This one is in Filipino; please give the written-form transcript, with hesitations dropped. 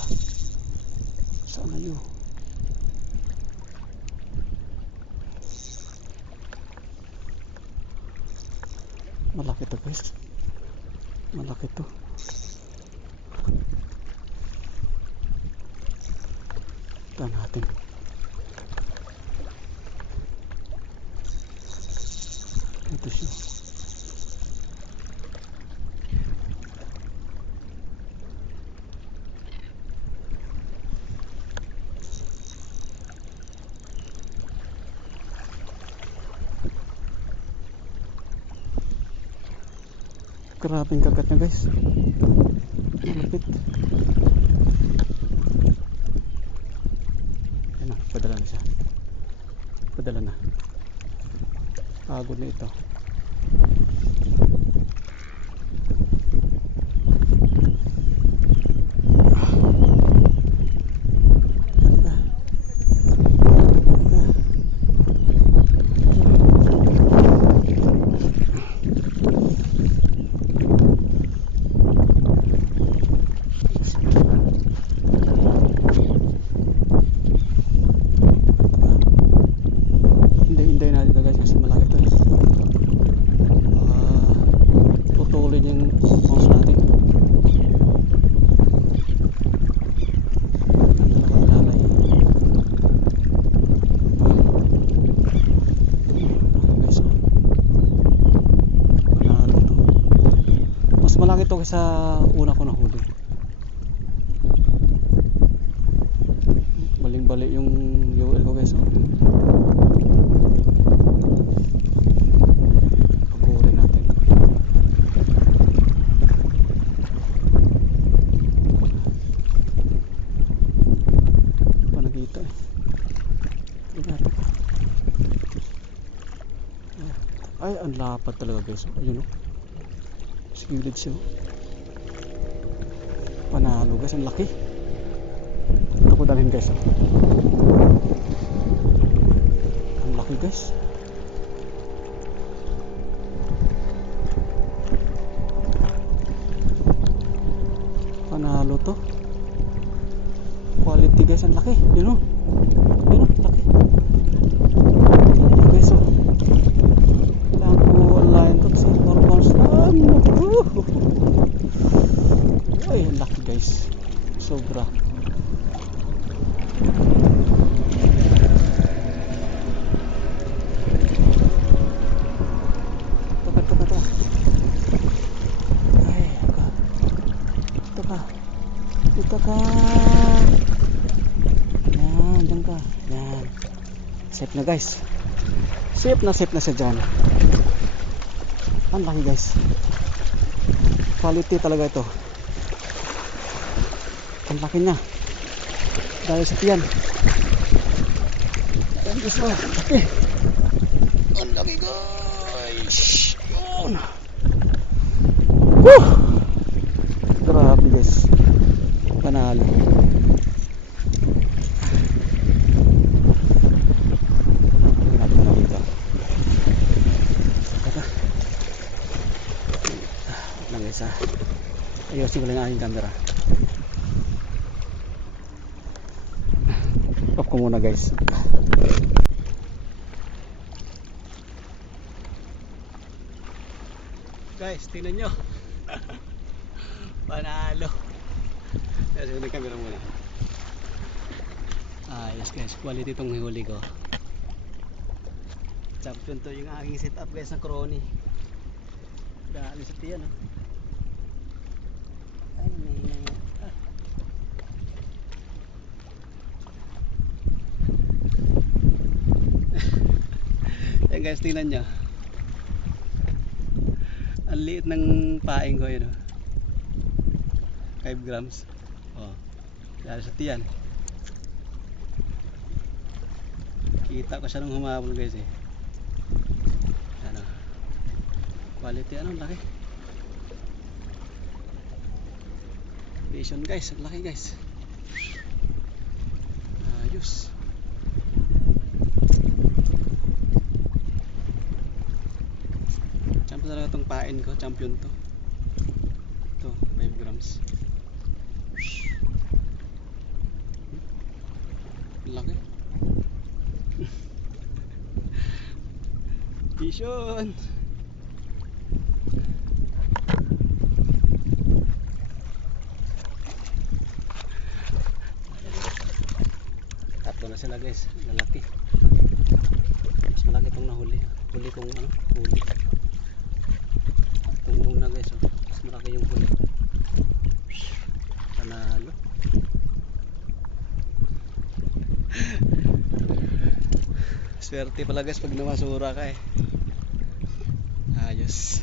Teka. Saan na yun? Malaki to guys. Malaki to. Ito natin. Ito siya. Grabing kagat niya guys. Malapit. Ano, padala na siya. Padala na. Pagod na ito. Ito sa una ko nahuli. Baling-bali yung UL ko guys. Pagurin natin. Panagita eh. Ay, ang lapad talaga guys. Ayun o. Sigilid siya. Panalo guys, ang laki. Ito ko dalhin guys. Ang laki guys. Panalo to. Quality guys, ang laki. Yun o. Yun o, laki. Guys o. Kailangan ko online to kasi normal saan. Ay, ang laki guys. Sobra. Ito. Ay, ito ka. Ito ka. Yan, dyan ka. Yan. Safe na guys. Safe na siya dyan. Ang laki guys. Quality talaga ito. Ang laki niya dahil sa tiyan. Ang gusto, laki. Ang laki guys. Yun. Woo! Grabe guys. Panalo. Tingnan mo na dito. Teka. Lang guys ha. Ayusin ko lang ang aking camera. Off ko muna guys. Guys, tingnan nyo. Panalo. Kasi yung camera muna. Yes guys, quality itong huli ko. Champion to yung aking setup guys ng Crony. Dahil sa tiyan oh. Ay, Yan guys, tingnan nyo. Ang liit ng paing ko yun. 5 grams. Oh. Dahil sa tiyan. Kita ko siya nung humabol guys eh. Ano. Quality ano, laki. Vision guys, laki guys. Ayos. Champion talaga itong pain ko, champion to. Ito, 5 grams. Congratulations! Tatlo na sila guys, lalaki. Mas malaki itong nahuli. Huli kong ano, huli. Itong una guys, oh. Mas malaki yung huli. Panalo. Swerte pala guys pag namasura ka eh. Ayos.